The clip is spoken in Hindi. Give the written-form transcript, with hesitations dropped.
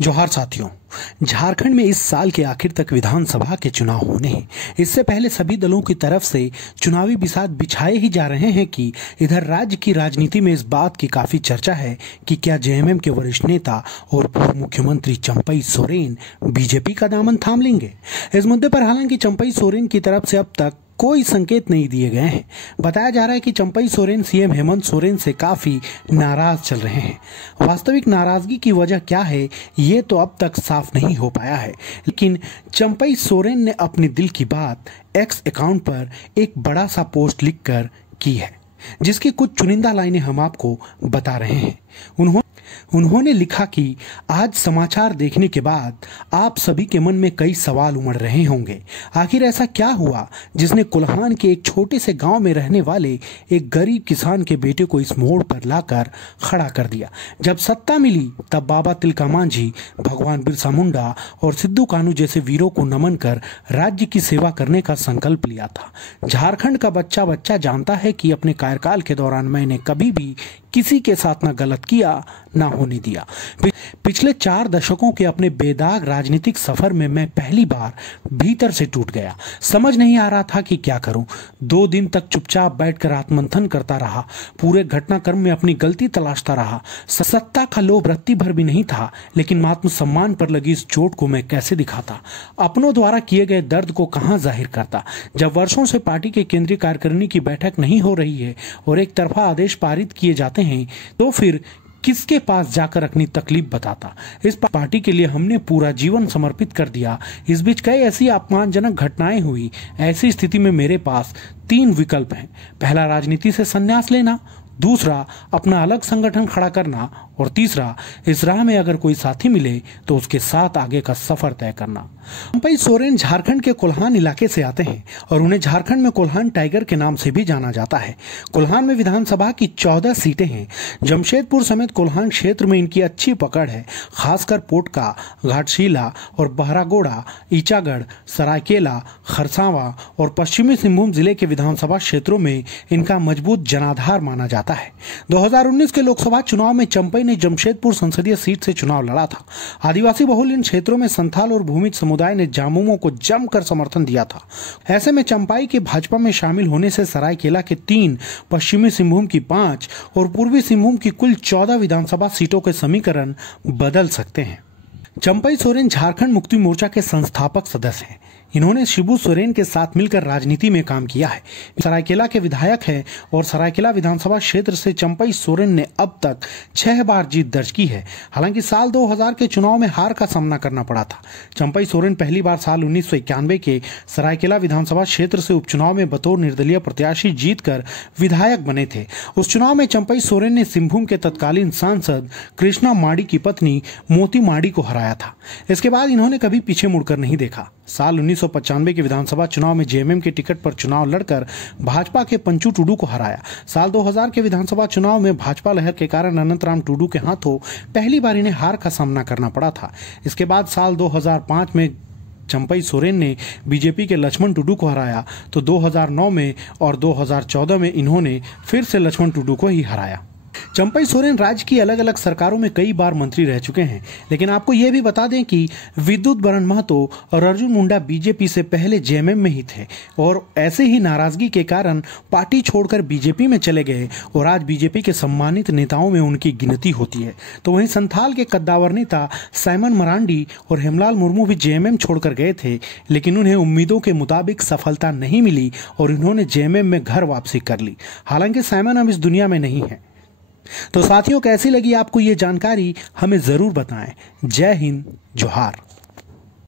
जोहार साथियों। झारखंड में इस साल के आखिर तक विधानसभा के चुनाव होने हैं। इससे पहले सभी दलों की तरफ से चुनावी बिसात बिछाए ही जा रहे हैं कि इधर राज्य की राजनीति में इस बात की काफी चर्चा है कि क्या जेएमएम के वरिष्ठ नेता और पूर्व मुख्यमंत्री चंपई सोरेन बीजेपी का दामन थाम लेंगे। इस मुद्दे पर हालांकि चंपई सोरेन की तरफ से अब तक कोई संकेत नहीं दिए गए हैं। बताया जा रहा है कि चंपई सोरेन सीएम हेमंत सोरेन से काफी नाराज चल रहे हैं। वास्तविक नाराजगी की वजह क्या है ये तो अब तक साफ नहीं हो पाया है, लेकिन चंपई सोरेन ने अपने दिल की बात एक्स अकाउंट पर एक बड़ा सा पोस्ट लिखकर की है, जिसकी कुछ चुनिंदा लाइनें हम आपको बता रहे हैं। उन्होंने लिखा कि आज समाचार देखने के बाद आप सभी के मन में कई सवाल उमड़ रहे होंगे। आखिर ऐसा क्या हुआ जिसने कोल्हान के एक छोटे से गांव में रहने वाले एक गरीब किसान के बेटे को इस मोड़ पर लाकर खड़ा कर दिया। जब सत्ता मिली तब बाबा तिलका मांझी, भगवान बिरसा मुंडा और सिद्धू कान्हू जैसे वीरों को नमन कर राज्य की सेवा करने का संकल्प लिया था। झारखंड का बच्चा बच्चा जानता है कि अपने कार्यकाल के दौरान मैंने कभी भी किसी के साथ ना गलत किया ना होने दिया। पिछले 4 दशकों के अपने बेदाग राजनीतिक सफर में मैं पहली बार भीतर से टूट गया। समझ नहीं आ रहा था कि क्या करूं। 2 दिन तक चुपचाप बैठकर आत्ममंथन करता रहा। पूरे घटनाक्रम में अपनी गलती तलाशता रहा। सत्ता का लोभ रत्ती भर भी नहीं था, लेकिन आत्म सम्मान पर लगी इस चोट को मैं कैसे दिखाता, अपनों द्वारा किए गए दर्द को कहां जाहिर करता। जब वर्षों से पार्टी के केंद्रीय कार्यकारिणी की बैठक नहीं हो रही है और एक तरफा आदेश पारित किए जाते हैं, तो फिर किसके पास जाकर अपनी तकलीफ बताता। इस पार्टी के लिए हमने पूरा जीवन समर्पित कर दिया। इस बीच कई ऐसी अपमानजनक घटनाएं हुई। ऐसी स्थिति में मेरे पास 3 विकल्प हैं। पहला, राजनीति से संन्यास लेना, दूसरा, अपना अलग संगठन खड़ा करना, और तीसरा, इस राह में अगर कोई साथी मिले तो उसके साथ आगे का सफर तय करना। चंपई सोरेन झारखंड के कोल्हान इलाके से आते हैं और उन्हें झारखंड में कोल्हान टाइगर के नाम से भी जाना जाता है। कोल्हान में विधानसभा की 14 सीटें हैं। जमशेदपुर समेत कोल्हान क्षेत्र में इनकी अच्छी पकड़ है। खासकर पोटका, घाटशिला और बहरागोड़ा, ईचागढ़, सरायकेला, खरसावां और पश्चिमी सिंहभूम जिले के विधानसभा क्षेत्रों में इनका मजबूत जनाधार माना जाता है। 2019 के लोकसभा चुनाव में चंपई ने जमशेदपुर संसदीय सीट से चुनाव लड़ा था। आदिवासी बहुल इन क्षेत्रों में संथाल और भूमिज समुदाय ने जामुमो को जमकर समर्थन दिया था। ऐसे में चंपई के भाजपा में शामिल होने से सरायकेला के 3, पश्चिमी सिंहभूम की 5 और पूर्वी सिंहभूम की कुल 14 विधानसभा सीटों के समीकरण बदल सकते हैं। चंपई सोरेन झारखंड मुक्ति मोर्चा के संस्थापक सदस्य हैं। इन्होंने शिबू सोरेन के साथ मिलकर राजनीति में काम किया है। सरायकेला के विधायक हैं और सरायकेला विधानसभा क्षेत्र से चंपई सोरेन ने अब तक 6 बार जीत दर्ज की है। हालांकि साल 2000 के चुनाव में हार का सामना करना पड़ा था। चंपई सोरेन पहली बार साल 1991 के सरायकेला विधानसभा क्षेत्र से उपचुनाव में बतौर निर्दलीय प्रत्याशी जीतकर विधायक बने थे। उस चुनाव में चंपई सोरेन ने सिंहभूम के तत्कालीन सांसद कृष्णा माडी की पत्नी मोती माडी को हराया था। इसके बाद इन्होंने कभी पीछे मुड़कर नहीं देखा। साल 1995 के विधानसभा चुनाव में जेएमएम के टिकट पर चुनाव लड़कर भाजपा के पंचू टुडू को हराया। साल 2000 के विधानसभा चुनाव में भाजपा लहर के कारण अनंतराम टुडू के हाथों पहली बार इन्हें हार का सामना करना पड़ा था। इसके बाद साल 2005 में चंपई सोरेन ने बीजेपी के लक्ष्मण टुडू को हराया, तो 2009 में और 2014 में इन्होंने फिर से लक्ष्मण टुडू को ही हराया। चंपई सोरेन राज्य की अलग अलग सरकारों में कई बार मंत्री रह चुके हैं, लेकिन आपको यह भी बता दें कि विद्युत बरन महतो और अर्जुन मुंडा बीजेपी से पहले जेएमएम में ही थे और ऐसे ही नाराजगी के कारण पार्टी छोड़कर बीजेपी में चले गए और आज बीजेपी के सम्मानित नेताओं में उनकी गिनती होती है। तो वहीं संथाल के कद्दावर नेता साइमन मरांडी और हेमलाल मुर्मू भी जेएमएम छोड़कर गए थे, लेकिन उन्हें उम्मीदों के मुताबिक सफलता नहीं मिली और उन्होंने जेएमएम में घर वापसी कर ली। हालांकि साइमन अब इस दुनिया में नहीं है। तो साथियों, कैसी लगी आपको ये जानकारी हमें जरूर बताएं। जय हिंद, जोहार।